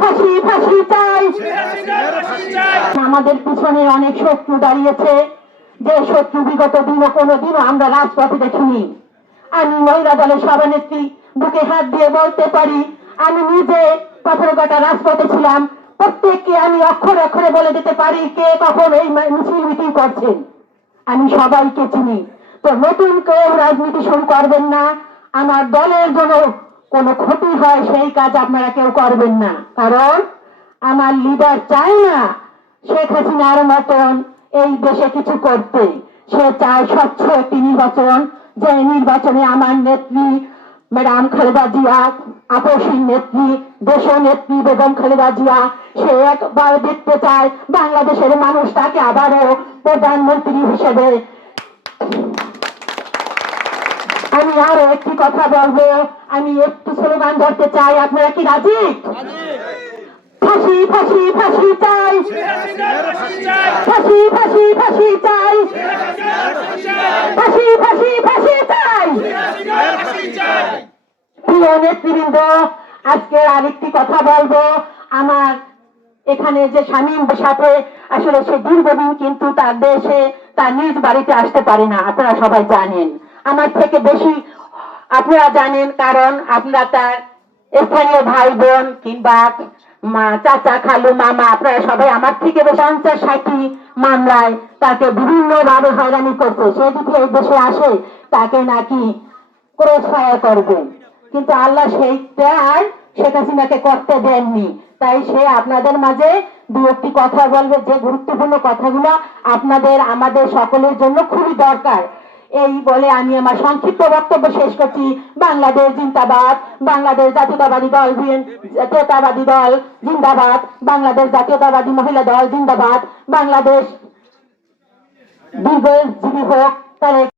ফাঁসি ফাঁসি চাই। আমাদের পিছনে অনেক শত্রু দাঁড়িয়েছে। যে শত্রু বিগত দিনও কোনোদিনও আমরা রাজপথে দেখিনি। আমি মহিলা দলের সভানেত্রী, বুকে হাত দিয়ে বলতে পারি, আমি নিজে পাথরঘাটা রাজপথে ছিলাম। প্রত্যেককে আমি অক্ষরে অক্ষরে বলে দিতে পারি, কে কখন এই মিছিল মিটিং করছেন আমি সবাইকে চিনি। তো নতুন কেউ রাজনীতি শুরু করবেন না। আমার দলের জন্য কোনো ক্ষতি হয়, সেই কাজ আপনারা কেউ করবেন না। কারণ আমার লিডার চায় না শেখ হাসিনার মতন এই দেশে কিছু করতে। সে চায় স্বচ্ছ একটি নির্বাচন, যে নির্বাচনে আমার নেত্রী ম্যাডাম খালেদা জিয়া, আপসীর নেত্রী দেশ নেত্রী বেগম খালেদা জিয়া, সে একবার দেখতে চায় বাংলাদেশের মানুষ তাকে আবারও প্রধানমন্ত্রী হিসেবে আমি আরও একটি কথা বলব। আমি একটু স্লোগান ধরতে চাই, আপনারা কি রাজি? ফাঁসি ফাঁসি ফাঁসি চাই। ফাঁসি ফাঁসি ফাঁসি চাই। ফাঁসি ফাঁসি ফাঁসি চাই। প্রিয় নেতৃবৃন্দ, আজকে আরেকটি কথা বলব। আমার এখানে যে স্বামীর সাথে আসলে সে দীর্ঘদিন কিন্তু তার দেশে, তার নিজ বাড়িতে আসতে পারে না, আপনারা সবাই জানেন। আমার থেকে বেশি আপনারা জানেন, কারণ আপনারা তার স্থানীয় ভাই বোন কিংবা, মা, চাচা, খালু, মামা, আপনারা সবাই আমার থেকে বেশ পঞ্চাশ ষাটটি মামলায় তাকে বিভিন্ন ভাবে হয়রানি করছে। সে যদি এই দেশে আসে, তাকে নাকি ক্রস ফায়ার করবে। কিন্তু আল্লাহ সেইটা আর শেখ হাসিনাকে করতে দেননি। তাই সে আপনাদের মাঝে দু একটি কথা বলবে। যে গুরুত্বপূর্ণ কথাগুলো আপনাদের, আমাদের সকলের জন্য খুবই দরকার। এই বলে আমি আমার সংক্ষিপ্ত বক্তব্য শেষ করছি। বাংলাদেশ জিন্দাবাদ, বাংলাদেশ জাতীয়তাবাদী দল জাতীয়তাবাদী দল, জিন্দাবাদ, বাংলাদেশ জাতীয়তাবাদী মহিলা দল, জিন্দাবাদ, বাংলাদেশ দীর্ঘজীবী হোক